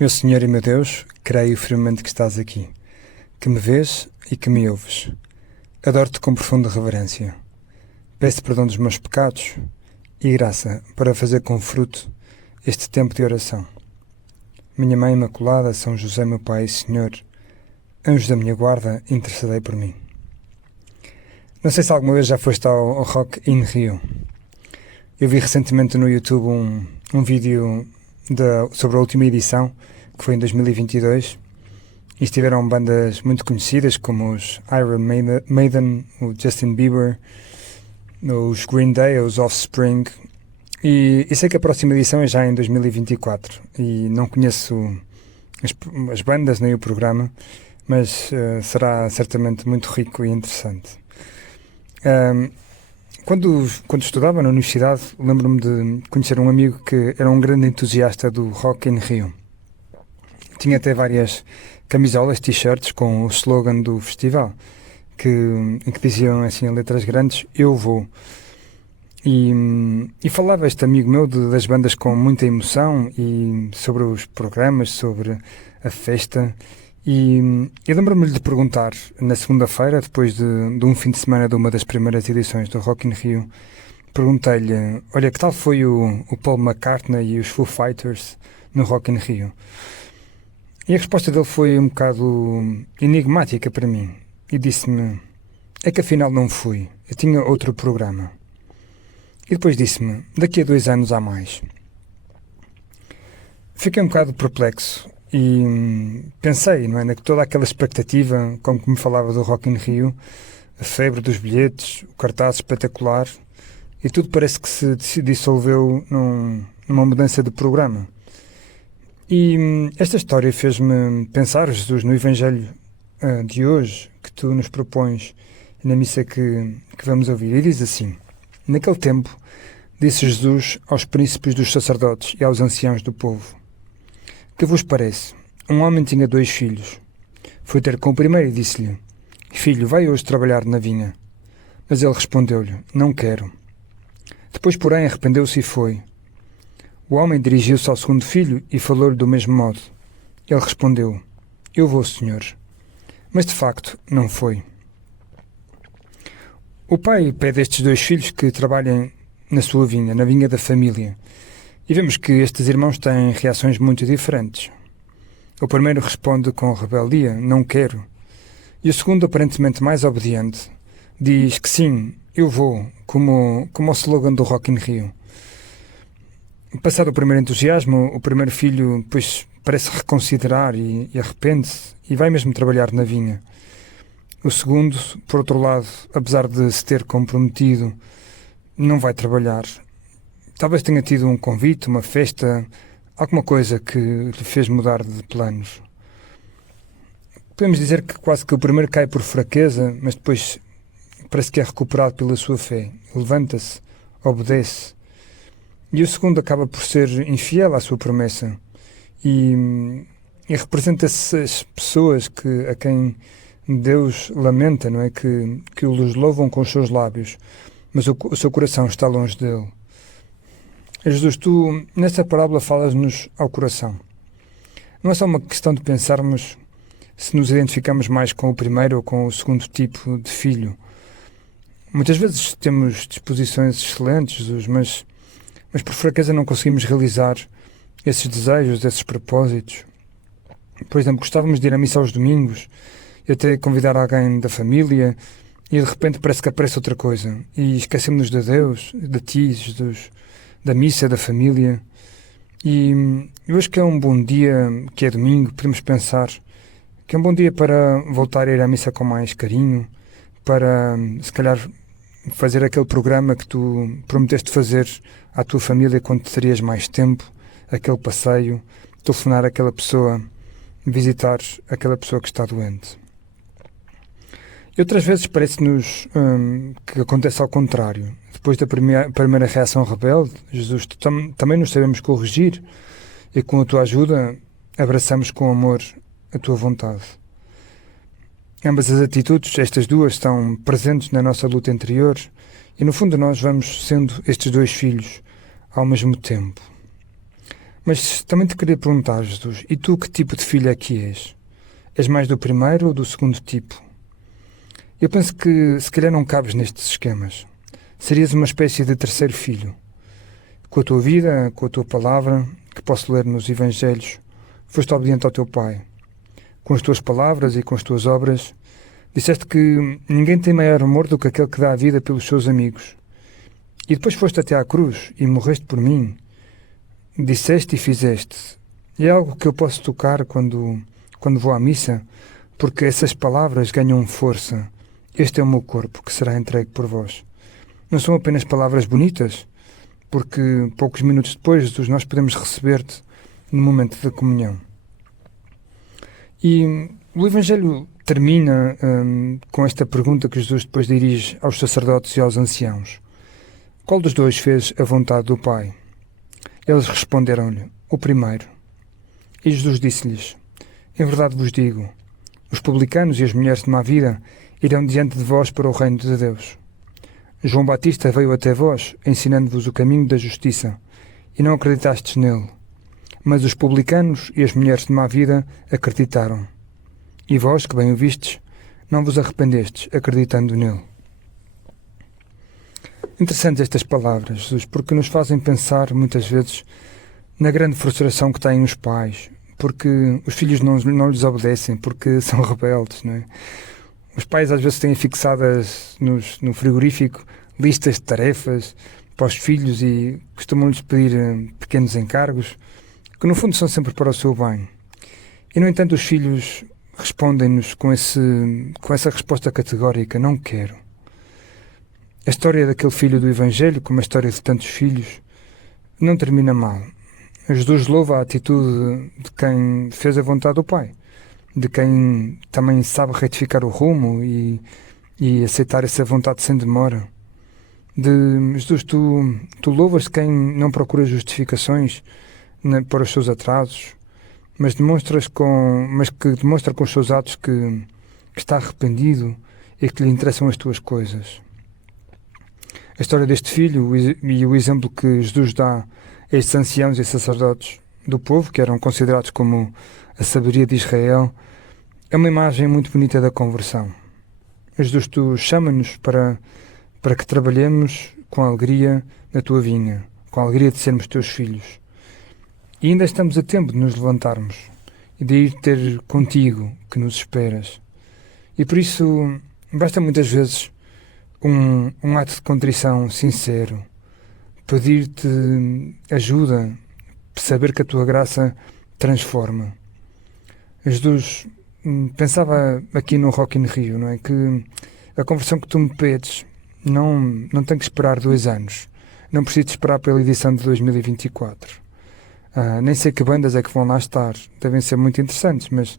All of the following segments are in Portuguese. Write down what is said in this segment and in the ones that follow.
Meu Senhor e meu Deus, creio firmemente que estás aqui, que me vês e que me ouves. Adoro-te com profunda reverência. Peço perdão dos meus pecados e graça para fazer com fruto este tempo de oração. Minha Mãe Imaculada, São José, meu Pai e Senhor, anjos da minha guarda, intercedei por mim. Não sei se alguma vez já foste ao Rock in Rio. Eu vi recentemente no YouTube um vídeo sobre a última edição, que foi em 2022, e estiveram bandas muito conhecidas como os Iron Maiden, o Justin Bieber, os Green Day, os Offspring, e sei que a próxima edição é já em 2024 e não conheço as bandas nem o programa, mas será certamente muito rico e interessante. Quando estudava na universidade, lembro-me de conhecer um amigo que era um grande entusiasta do Rock in Rio. Tinha até várias camisolas, t-shirts com o slogan do festival, em que diziam assim em letras grandes, eu vou. E falava este amigo meu das bandas com muita emoção e sobre os programas, sobre a festa. E lembro-me de perguntar na segunda-feira, depois de um fim de semana de uma das primeiras edições do Rock in Rio, perguntei-lhe, olha, que tal foi o Paul McCartney e os Foo Fighters no Rock in Rio? E a resposta dele foi um bocado enigmática para mim. E disse-me, é que afinal não fui, eu tinha outro programa. E depois disse-me, daqui a 2 anos há mais. Fiquei um bocado perplexo e pensei, não é, toda aquela expectativa, como que me falava do Rock in Rio, a febre dos bilhetes, o cartaz espetacular, e tudo parece que se dissolveu numa mudança de programa. E esta história fez-me pensar, Jesus, no Evangelho de hoje, que tu nos propões na missa que vamos ouvir. E diz assim, naquele tempo, disse Jesus aos príncipes dos sacerdotes e aos anciãos do povo, que vos parece? Um homem tinha 2 filhos. Foi ter com o primeiro e disse-lhe, filho, vai hoje trabalhar na vinha. Mas ele respondeu-lhe, não quero. Depois, porém, arrependeu-se e foi. O homem dirigiu-se ao segundo filho e falou-lhe do mesmo modo. Ele respondeu, eu vou, senhor. Mas, de facto, não foi. O pai pede a estes 2 filhos que trabalhem na sua vinha, na vinha da família. E vemos que estes irmãos têm reações muito diferentes. O primeiro responde com rebeldia, não quero. E o segundo, aparentemente mais obediente, diz que sim, eu vou, como o slogan do Rock in Rio. Passado o primeiro entusiasmo, o primeiro filho depois parece reconsiderar e arrepende-se e vai mesmo trabalhar na vinha. O segundo, por outro lado, apesar de se ter comprometido, não vai trabalhar. Talvez tenha tido um convite, uma festa, alguma coisa que lhe fez mudar de planos. Podemos dizer que quase que o primeiro cai por fraqueza, mas depois parece que é recuperado pela sua fé. Levanta-se, obedece. E o segundo acaba por ser infiel à sua promessa. E representa essas pessoas a quem Deus lamenta, não é? Que os louvam com os seus lábios, mas o seu coração está longe dele. Jesus, tu, nesta parábola, falas-nos ao coração. Não é só uma questão de pensarmos se nos identificamos mais com o primeiro ou com o segundo tipo de filho. Muitas vezes temos disposições excelentes, Jesus, mas por fraqueza não conseguimos realizar esses desejos, esses propósitos. Por exemplo, gostávamos de ir à missa aos domingos e até convidar alguém da família e de repente parece que aparece outra coisa e esquecemos-nos de Deus, de ti, Jesus, da missa, da família. E hoje que é um bom dia, que é domingo, podemos pensar que é um bom dia para voltar a ir à missa com mais carinho, para se calhar fazer aquele programa que tu prometeste fazer à tua família quando terias mais tempo, aquele passeio, telefonar àquela pessoa, visitar aquela pessoa que está doente. E outras vezes parece-nos que acontece ao contrário. Depois da primeira reação rebelde, Jesus, também nos sabemos corrigir e com a tua ajuda abraçamos com amor a tua vontade. Ambas as atitudes, estas duas, estão presentes na nossa luta interior e no fundo nós vamos sendo estes 2 filhos ao mesmo tempo. Mas também te queria perguntar, Jesus, e tu que tipo de filho é que és? És mais do primeiro ou do segundo tipo? Eu penso que se calhar não cabes nestes esquemas. Serias uma espécie de terceiro filho. Com a tua vida, com a tua palavra, que posso ler nos Evangelhos, foste obediente ao teu Pai. Com as tuas palavras e com as tuas obras, disseste que ninguém tem maior amor do que aquele que dá a vida pelos seus amigos. E depois foste até à cruz e morreste por mim. Disseste e fizeste. E é algo que eu posso tocar quando vou à missa, porque essas palavras ganham força. Este é o meu corpo, que será entregue por vós. Não são apenas palavras bonitas, porque poucos minutos depois, Jesus, nós podemos receber-te no momento da comunhão. E o Evangelho termina com esta pergunta que Jesus depois dirige aos sacerdotes e aos anciãos. Qual dos dois fez a vontade do Pai? Eles responderam-lhe, o primeiro. E Jesus disse-lhes, em verdade vos digo, os publicanos e as mulheres de má vida irão diante de vós para o reino de Deus. João Batista veio até vós, ensinando-vos o caminho da justiça, e não acreditastes nele. Mas os publicanos e as mulheres de má vida acreditaram. E vós, que bem o vistes, não vos arrependestes, acreditando nele. Interessantes estas palavras, Jesus, porque nos fazem pensar, muitas vezes, na grande frustração que têm os pais, porque os filhos não lhes obedecem, porque são rebeldes, não é? Os pais às vezes têm fixadas no frigorífico listas de tarefas para os filhos e costumam-lhes pedir pequenos encargos, que no fundo são sempre para o seu bem. E, no entanto, os filhos respondem-nos com essa resposta categórica, não quero. A história daquele filho do Evangelho, como a história de tantos filhos, não termina mal. Jesus louva a atitude de quem fez a vontade do Pai, de quem também sabe retificar o rumo e aceitar essa vontade sem demora. Jesus, tu louvas quem não procura justificações para os seus atrasos, mas que demonstra com os seus atos que está arrependido e que lhe interessam as tuas coisas. A história deste filho e o exemplo que Jesus dá a estes anciãos e sacerdotes do povo, que eram considerados como a sabedoria de Israel, é uma imagem muito bonita da conversão. Jesus, tu chama-nos para que trabalhemos com alegria na tua vinha, com a alegria de sermos teus filhos. E ainda estamos a tempo de nos levantarmos e de ir ter contigo, que nos esperas. E por isso, basta muitas vezes um ato de contrição sincero, pedir-te ajuda, saber que a tua graça transforma. Jesus, pensava aqui no Rock in Rio, não é? Que a conversão que tu me pedes não tem que esperar 2 anos. Não preciso esperar pela edição de 2024. Nem sei que bandas é que vão lá estar. Devem ser muito interessantes, mas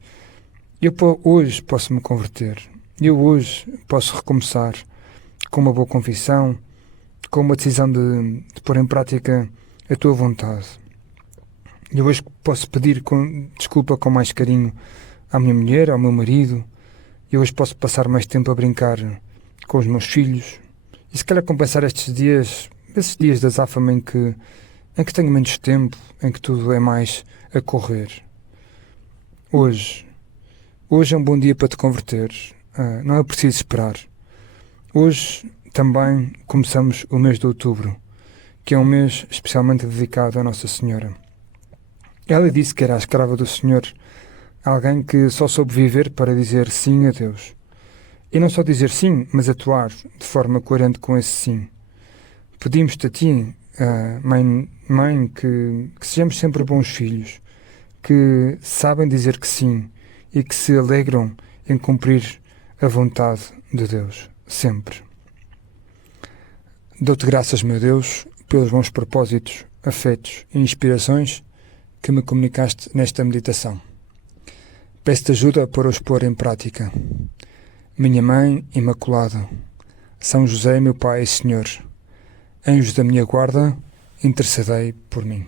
eu hoje posso me converter. Eu hoje posso recomeçar com uma boa confissão, com uma decisão de pôr em prática a tua vontade. Eu hoje posso pedir desculpa com mais carinho à minha mulher, ao meu marido. Eu hoje posso passar mais tempo a brincar com os meus filhos. E se calhar compensar esses dias de azáfama em que tenho menos tempo, em que tudo é mais a correr. Hoje é um bom dia para te converteres. Não é preciso esperar. Hoje também começamos o mês de outubro, que é um mês especialmente dedicado à Nossa Senhora. Ela disse que era a escrava do Senhor, alguém que só soube viver para dizer sim a Deus. E não só dizer sim, mas atuar de forma coerente com esse sim. Pedimos-te a ti, Mãe, que sejamos sempre bons filhos, que sabem dizer que sim e que se alegram em cumprir a vontade de Deus, sempre. Dou-te graças, meu Deus, pelos bons propósitos, afetos e inspirações que me comunicaste nesta meditação. Peço-te ajuda para os pôr em prática. Minha Mãe Imaculada, São José, meu Pai e Senhor, anjos da minha guarda, intercedei por mim.